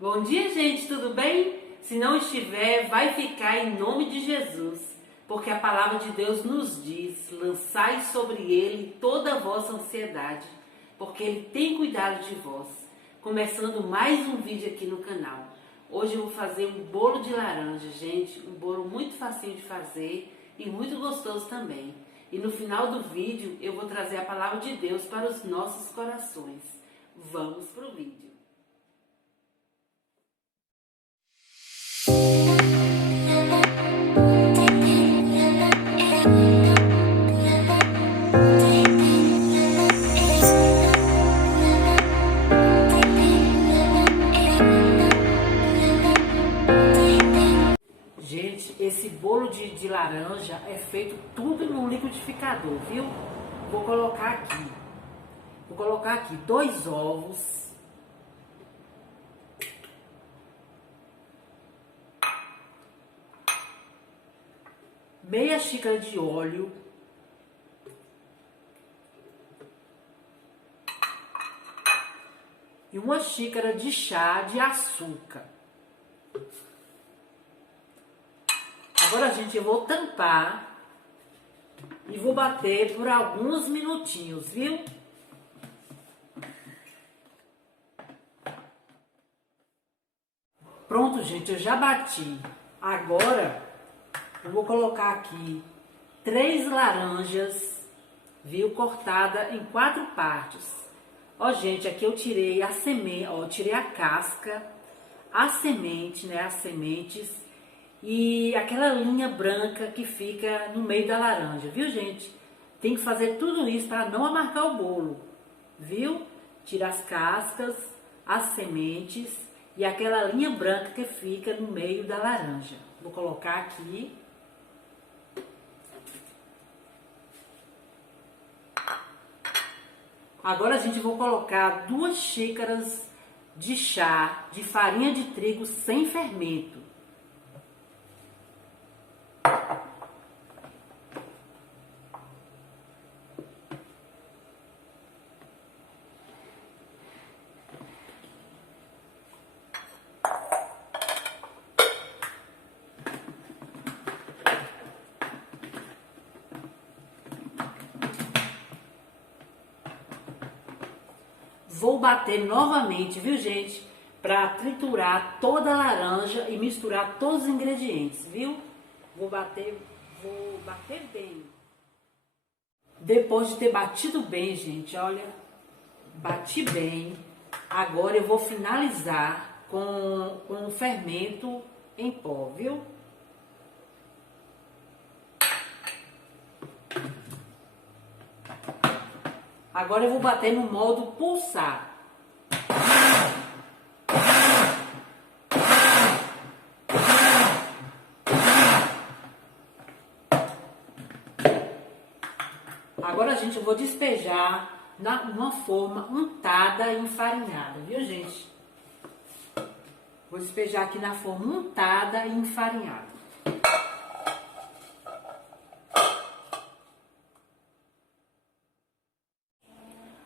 Bom dia, gente, tudo bem? Se não estiver, vai ficar em nome de Jesus, porque a palavra de Deus nos diz: lançai sobre ele toda a vossa ansiedade, porque ele tem cuidado de vós. Começando mais um vídeo aqui no canal. Hoje eu vou fazer um bolo de laranja, gente, um bolo muito facinho de fazer e muito gostoso também. E no final do vídeo eu vou trazer a palavra de Deus para os nossos corações. Vamos pro vídeo. Gente, esse bolo de laranja é feito tudo no liquidificador, viu? Vou colocar aqui 2 ovos, meia xícara de óleo, e 1 xícara de chá de açúcar. Agora, gente, eu vou tampar e vou bater por alguns minutinhos, viu? Pronto, gente, eu já bati. Agora, eu vou colocar aqui 3 laranjas, viu? Cortada em 4 partes. Ó, gente, aqui eu tirei a semente, ó, eu tirei a casca, a semente, né? As sementes e aquela linha branca que fica no meio da laranja, viu, gente? Tem que fazer tudo isso para não amargar o bolo, viu? Tira as cascas, as sementes e aquela linha branca que fica no meio da laranja. Vou colocar aqui. Agora, a gente, vou colocar 2 xícaras de chá de farinha de trigo sem fermento. Vou bater novamente, viu, gente? Para triturar toda a laranja e misturar todos os ingredientes, viu? Vou bater bem. Depois de ter batido bem, gente, olha, bati bem. Agora eu vou finalizar com o fermento em pó, viu? Agora eu vou bater no modo pulsar. Agora, gente, eu vou despejar numa forma untada e enfarinhada, viu, gente? Vou despejar aqui na forma untada e enfarinhada.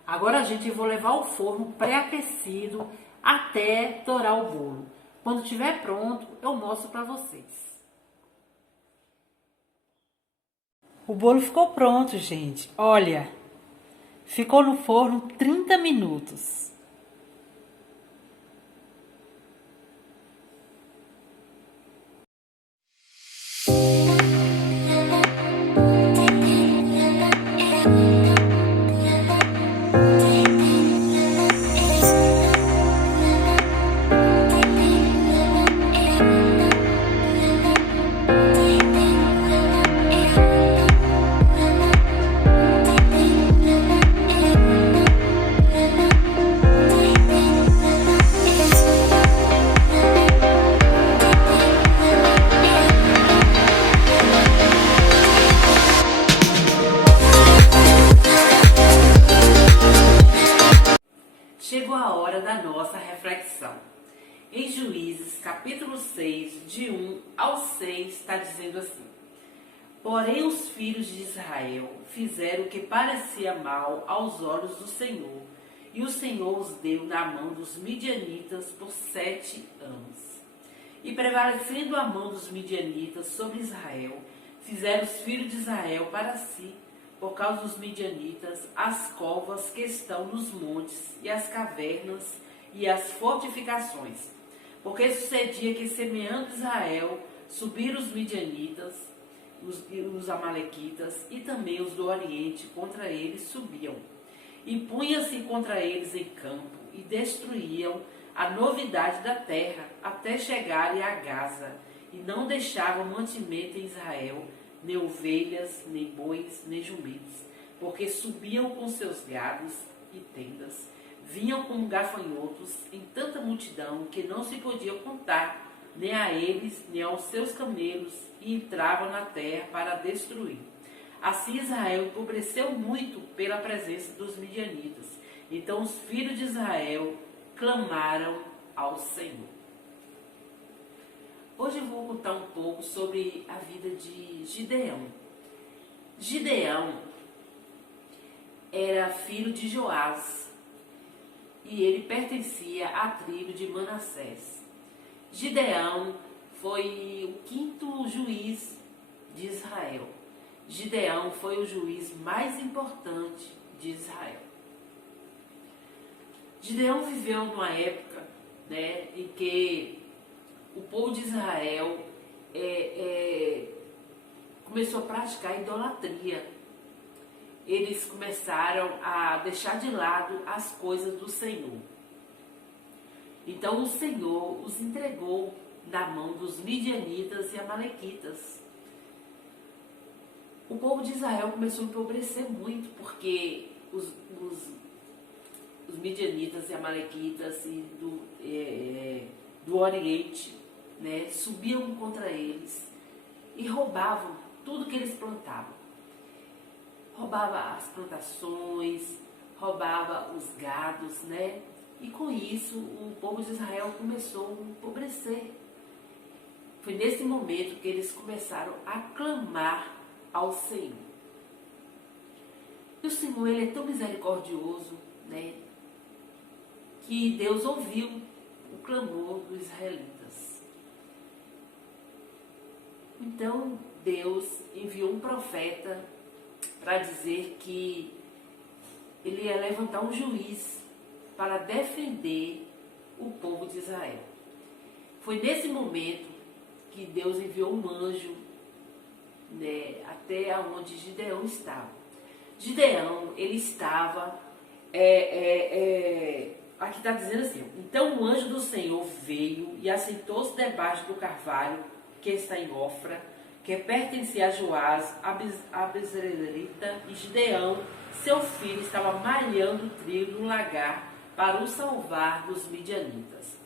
Agora, gente, eu vou levar ao forno pré-aquecido até dourar o bolo. Quando estiver pronto, eu mostro para vocês. O bolo ficou pronto, gente. Olha, ficou no forno 30 minutos. Chegou a hora da nossa reflexão. Em Juízes, capítulo 6, de 1 ao 6, está dizendo assim: Porém os filhos de Israel fizeram o que parecia mal aos olhos do Senhor, E o Senhor os deu na mão dos midianitas por 7 anos. E prevalecendo a mão dos midianitas sobre Israel, fizeram os filhos de Israel para si, por causa dos midianitas, as covas que estão nos montes, e as cavernas, e as fortificações. Porque sucedia que, semeando Israel, subiram os midianitas, os amalequitas, e também os do Oriente contra eles subiam. E punham-se contra eles em campo, e destruíam a novidade da terra, até chegarem a Gaza, e não deixavam mantimento em Israel, nem ovelhas, nem bois, nem jumentos, porque subiam com seus gados e tendas, vinham como gafanhotos em tanta multidão que não se podia contar, nem a eles, nem aos seus camelos, e entravam na terra para destruir. Assim Israel empobreceu muito pela presença dos midianitas. Então os filhos de Israel clamaram ao Senhor. Hoje eu vou contar um pouco sobre a vida de Gideão. Gideão era filho de Joás e ele pertencia à tribo de Manassés. Gideão foi o 5º juiz de Israel. Gideão foi o juiz mais importante de Israel. Gideão viveu numa época, em que o povo de Israel começou a praticar idolatria. Eles começaram a deixar de lado as coisas do Senhor. Então o Senhor os entregou na mão dos midianitas e amalequitas. O povo de Israel começou a empobrecer muito, porque os midianitas e amalequitas e do Oriente, subiam contra eles e roubavam tudo que eles plantavam. Roubava as plantações, roubava os gados, E com isso o povo de Israel começou a empobrecer. Foi nesse momento que eles começaram a clamar ao Senhor. E o Senhor, Ele é tão misericordioso, que Deus ouviu o clamor dos israelitas. Então Deus enviou um profeta para dizer que ele ia levantar um juiz para defender o povo de Israel. Foi nesse momento que Deus enviou um anjo, até onde Gideão estava. Gideão, ele estava, aqui está dizendo assim: então o anjo do Senhor veio e assentou-se debaixo do carvalho que está em Ofra, que pertencia a Joás, a Bezerelita, e Gideão, seu filho, estava malhando trigo no lagar para o salvar dos midianitas.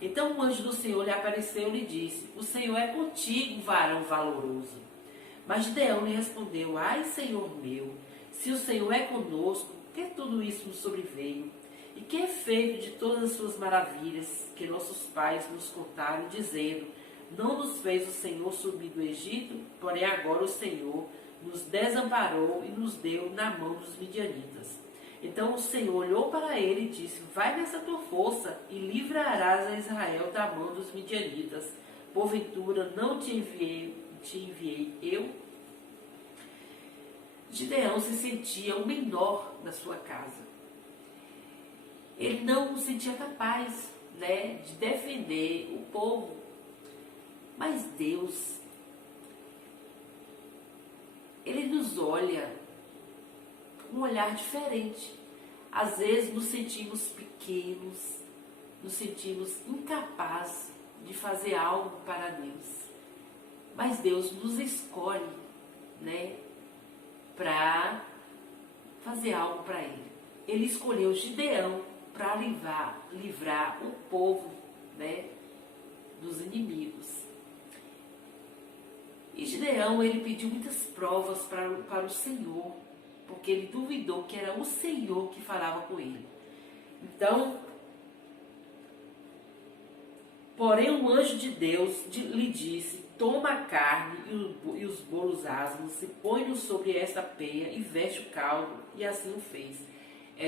Então o anjo do Senhor lhe apareceu e lhe disse: o Senhor é contigo, varão valoroso. Mas Gideão lhe respondeu: ai, Senhor meu, se o Senhor é conosco, que tudo isso nos sobreveio? E que efeito de todas as suas maravilhas que nossos pais nos contaram, dizendo: não nos fez o Senhor subir do Egito, porém agora o Senhor nos desamparou e nos deu na mão dos midianitas. Então o Senhor olhou para ele e disse: vai nessa tua força e livrarás a Israel da mão dos midianitas. Porventura não te enviei eu? Gideão se sentia o menor da sua casa. Ele não se sentia capaz, de defender o povo. Mas Deus, Ele nos olha com um olhar diferente. Às vezes nos sentimos pequenos, nos sentimos incapazes de fazer algo para Deus. Mas Deus nos escolhe, para fazer algo para Ele. Ele escolheu Gideão para livrar o povo, dos inimigos. E Gideão, ele pediu muitas provas para o Senhor, porque ele duvidou que era o Senhor que falava com ele. Então, porém o anjo de Deus lhe disse: toma a carne e os bolos asmos, e põe-nos sobre esta peia, e veste o caldo, e assim o fez.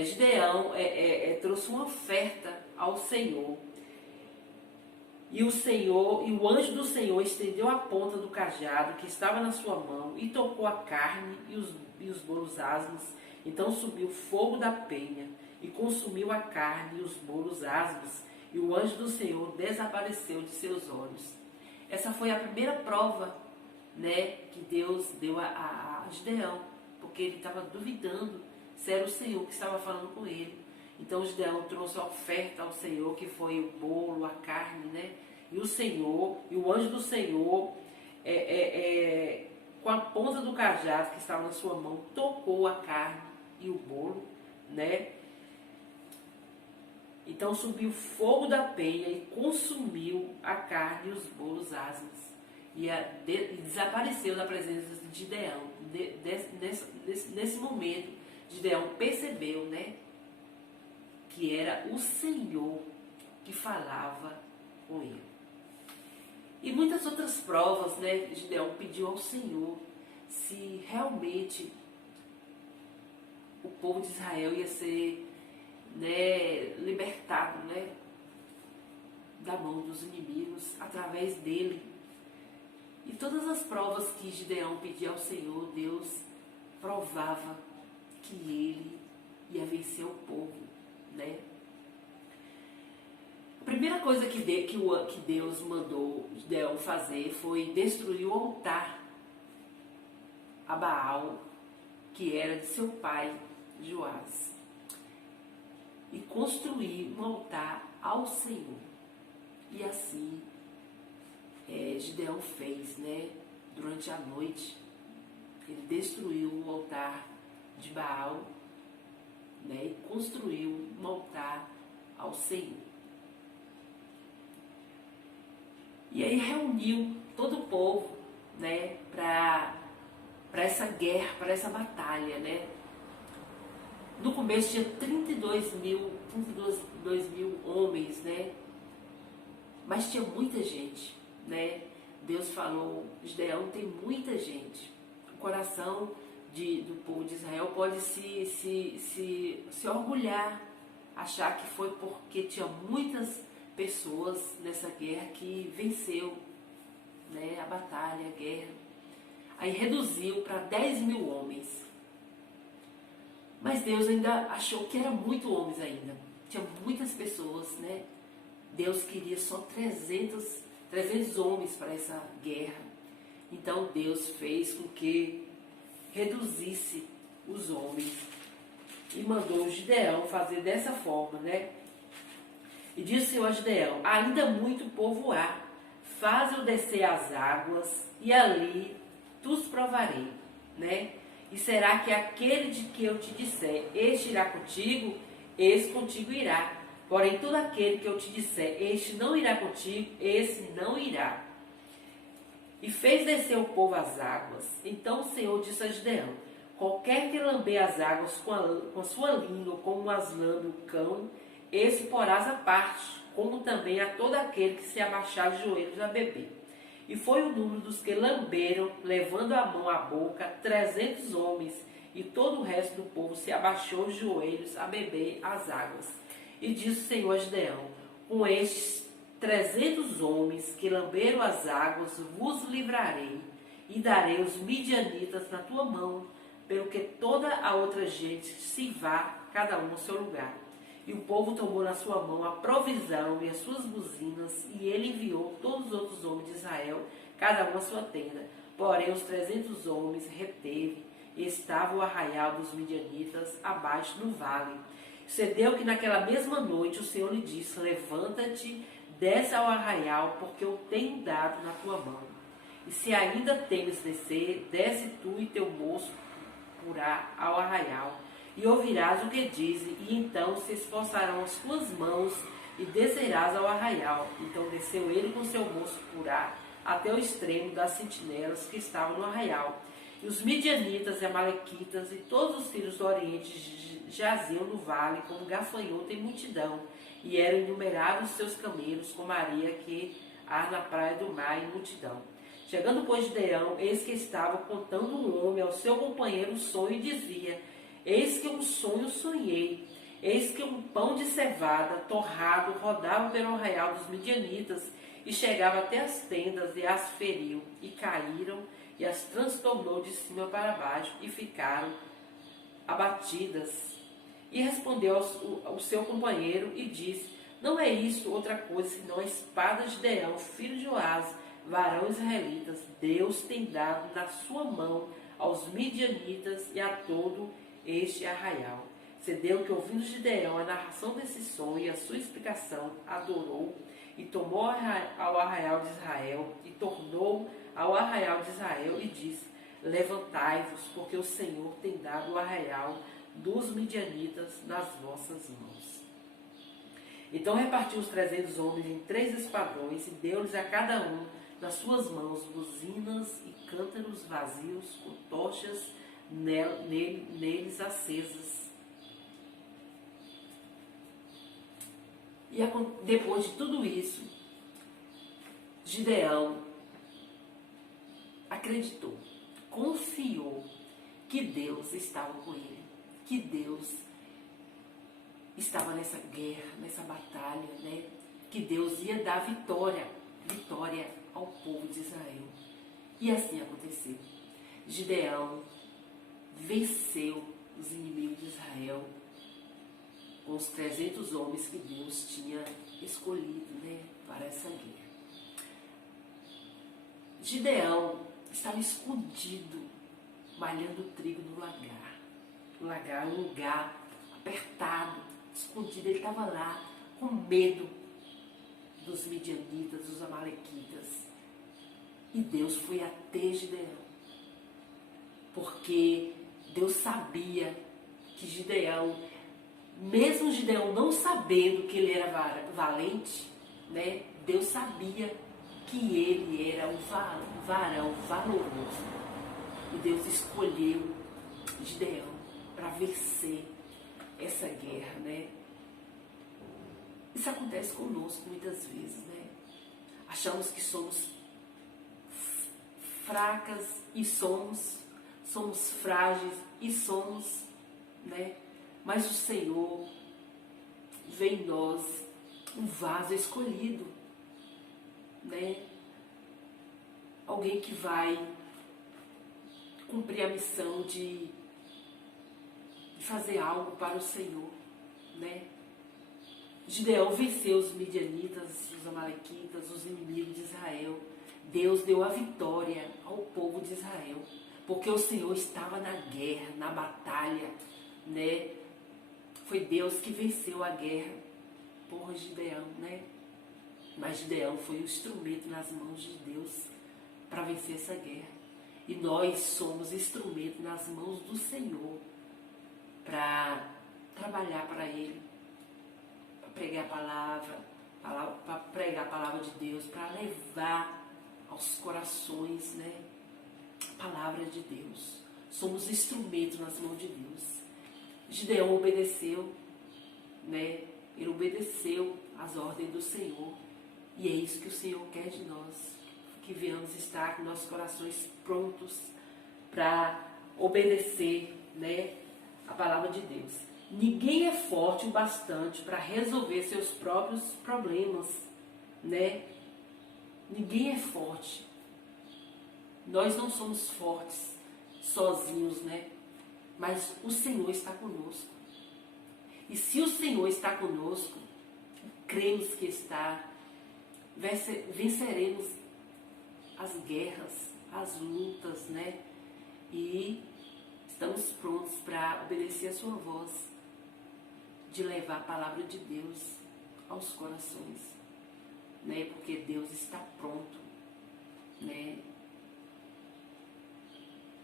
Gideão trouxe uma oferta ao Senhor. E o anjo do Senhor estendeu a ponta do cajado que estava na sua mão e tocou a carne e os bolos asmos. Então subiu fogo da penha e consumiu a carne e os bolos asmos, e o anjo do Senhor desapareceu de seus olhos. Essa foi a primeira prova, né, que Deus deu a Gideão, porque ele estava duvidando se era o Senhor que estava falando com ele. Então Gideão trouxe a oferta ao Senhor, que foi o bolo, a carne, né? E o anjo do Senhor, com a ponta do cajado que estava na sua mão, tocou a carne e o bolo, né? Então subiu fogo da penha e consumiu a carne e os bolos asmos. E desapareceu da presença de Gideão. Nesse momento, Gideão percebeu, né, que era o Senhor que falava com ele. E muitas outras provas, né, Gideão pediu ao Senhor se realmente o povo de Israel ia ser, né, libertado, né, da mão dos inimigos através dele. E todas as provas que Gideão pedia ao Senhor, Deus provava que ele ia vencer o povo, né? A primeira coisa que Deus mandou Gideão fazer foi destruir o altar a Baal, que era de seu pai, Joás, e construir um altar ao Senhor. E assim Gideão fez, né? Durante a noite, ele destruiu o altar de Baal, né? E construiu um altar ao Senhor. E aí reuniu todo o povo, né, para essa guerra, para essa batalha, né? No começo tinha 32 mil homens, né? Mas tinha muita gente, né? Deus falou, Gideão, tem muita gente. O coração do povo de Israel pode se orgulhar, achar que foi porque tinha muitas pessoas nessa guerra que venceu, né, a batalha, a guerra. Aí reduziu para 10 mil homens. Mas Deus ainda achou que era muito homens ainda. Tinha muitas pessoas, né? Deus queria só 300 homens para essa guerra. Então Deus fez com que reduzisse os homens e mandou Gideão fazer dessa forma, né? E disse o Senhor a Gideão, ainda muito povo há, faze-o descer as águas, e ali tu os provarei, né? E será que aquele de que eu te disser, este irá contigo, esse contigo irá. Porém, todo aquele que eu te disser, este não irá contigo, esse não irá. E fez descer o povo às águas. Então o Senhor disse a Gideão, qualquer que lamber as águas com a sua língua, como as lambe o cão, esse porás à parte, como também a todo aquele que se abaixar de joelhos a beber. E foi o número dos que lamberam, levando a mão à boca, 300 homens, e todo o resto do povo se abaixou de joelhos a beber as águas. E disse o Senhor a Gideão, com estes 300 homens que lamberam as águas, vos livrarei, e darei os midianitas na tua mão, pelo que toda a outra gente se vá, cada um ao seu lugar. E o povo tomou na sua mão a provisão e as suas buzinas, e ele enviou todos os outros homens de Israel, cada um à sua tenda. Porém, os 300 homens reteve, e estava o arraial dos midianitas abaixo no vale. Sucedeu que naquela mesma noite o Senhor lhe disse, levanta-te, desce ao arraial, porque eu tenho dado na tua mão. E se ainda temes descer, desce tu e teu moço ao arraial. E ouvirás o que dizem, e então se esforçarão as tuas mãos, e descerás ao arraial. Então desceu ele com seu moço Purá, até o extremo das sentinelas que estavam no arraial. E os midianitas e amalequitas e todos os filhos do Oriente jaziam no vale como gafanhoto em multidão, e eram inumeráveis seus camelos, como a areia que há na praia do mar em multidão. Chegando, pois, Gideão, eis que estava contando um homem ao seu companheiro um sonho, e dizia, Eis que um sonho sonhei. Eis que um pão de cevada torrado rodava pelo arraial dos midianitas e chegava até as tendas e as feriu, e caíram e as transtornou de cima para baixo e ficaram abatidas. E respondeu ao seu companheiro e disse: não é isso outra coisa senão a espada de Gideão, filho de Joás, varão israelitas. Deus tem dado na sua mão aos midianitas e a todo este arraial. Sucedeu que, ouvindo Gideão a narração desse sonho e a sua explicação, adorou e tomou ao arraial de Israel e tornou ao arraial de Israel e disse: levantai-vos, porque o Senhor tem dado o arraial dos midianitas nas vossas mãos. Então repartiu os 300 homens em 3 esquadrões e deu-lhes a cada um nas suas mãos buzinas e cântaros vazios com tochas neles acesas. E depois de tudo isso, Gideão acreditou, confiou que Deus estava com ele, que Deus estava nessa guerra, nessa batalha, né? Que Deus ia dar vitória ao povo de Israel. E assim aconteceu. Gideão venceu os inimigos de Israel com os 300 homens que Deus tinha escolhido, né, para essa guerra. Gideão estava escondido, malhando trigo no lagar. O lagar é um lugar apertado, escondido. Ele estava lá com medo dos midianitas, dos amalequitas. E Deus foi até Gideão, porque Deus sabia que Gideão, mesmo Gideão não sabendo que ele era valente, né, Deus sabia que ele era um varão valoroso. E Deus escolheu Gideão para vencer essa guerra, né? Isso acontece conosco muitas vezes, né? Achamos que somos fracas e somos frágeis e somos, né? Mas o Senhor vê em nós um vaso escolhido, né? Alguém que vai cumprir a missão de fazer algo para o Senhor, né? Gideão venceu os midianitas, os amalequitas, os inimigos de Israel. Deus deu a vitória ao povo de Israel, porque o Senhor estava na guerra, na batalha, né? Foi Deus que venceu a guerra por Gideão, né? Mas Gideão foi o instrumento nas mãos de Deus para vencer essa guerra. E nós somos instrumento nas mãos do Senhor para trabalhar para Ele, para pregar a palavra, para pregar a palavra de Deus, para levar aos corações, né, a palavra de Deus. Somos instrumentos nas mãos de Deus. Gideão obedeceu, né? Ele obedeceu às ordens do Senhor. E é isso que o Senhor quer de nós, que venhamos estar com nossos corações prontos para obedecer, né, a palavra de Deus. Ninguém é forte o bastante para resolver seus próprios problemas, né? Ninguém é forte. Nós não somos fortes sozinhos, né? Mas o Senhor está conosco. E se o Senhor está conosco, cremos que está, venceremos as guerras, as lutas, né? E estamos prontos para obedecer a sua voz, de levar a palavra de Deus aos corações, né? Porque Deus está pronto, né,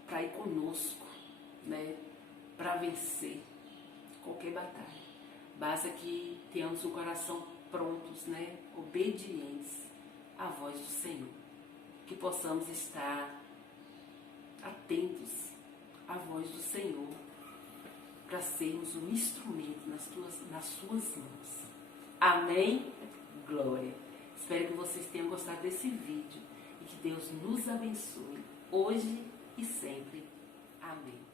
para ir conosco, né, para vencer qualquer batalha. Basta que tenhamos o coração prontos, né, obedientes à voz do Senhor, que possamos estar atentos à voz do Senhor, para sermos um instrumento nas suas mãos. Amém? Glória! Espero que vocês tenham gostado desse vídeo e que Deus nos abençoe hoje e sempre. Amém.